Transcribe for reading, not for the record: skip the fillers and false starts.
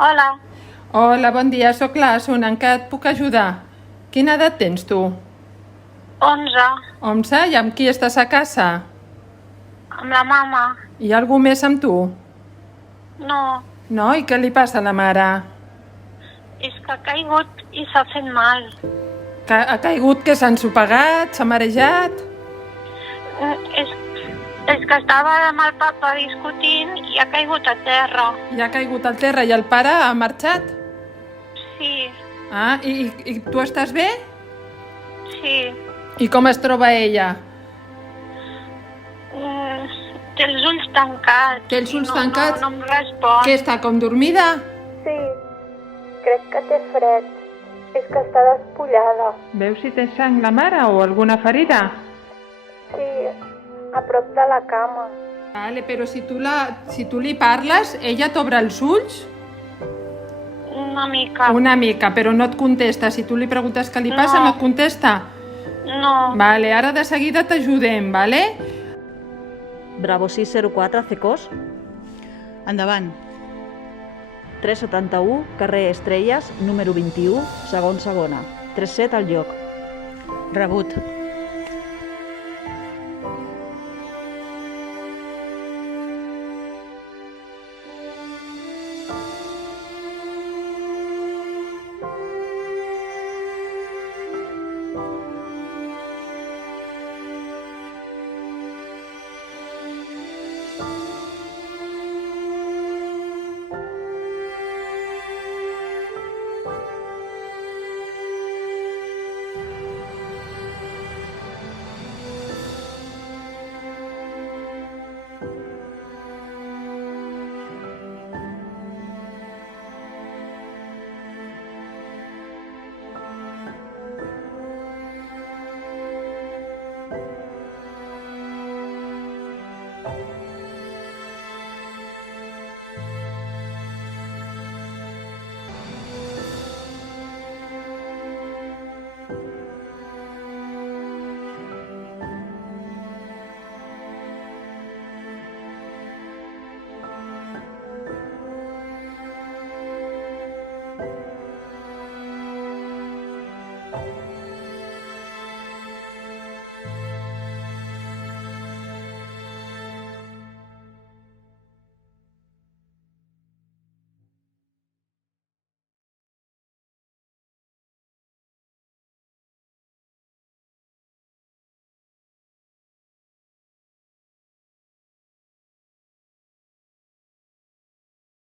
Hola, Hola, bon dia, sóc l'Asun, en què et puc ajudar? Quina edat tens tu? 11, 11? I amb qui estàs a casa? amb la mama. Hi ha algú més amb tu? No, No? I què li passa a la mare? és que ha caigut i s'ha fet mal. Que ha caigut, que s'ha ensopegat, s'ha marejat? És que estava amb el papa discutint i ha caigut a terra. I ha caigut al terra i el pare ha marxat? Sí, Ah, i tu estàs bé? sí. I com es troba ella? Té els ulls tancats. Té els ulls i tancats? No em respon. Què, està com dormida? Sí, crec que té fred. És que està despullada. Veus si té sang la mare o alguna ferida? Sí, a prop de la cama. Vale, però si tu li parles, ella t'obre els ulls? Una mica. Una mica, però no et contesta. Si tu li preguntes què li passa, No. no et contesta? No. Vale, ara de seguida t'ajudem, vale? Bravo 604, CECOS. Endavant. 371, carrer Estrelles, número 21, segona. 37 al lloc. Rebut.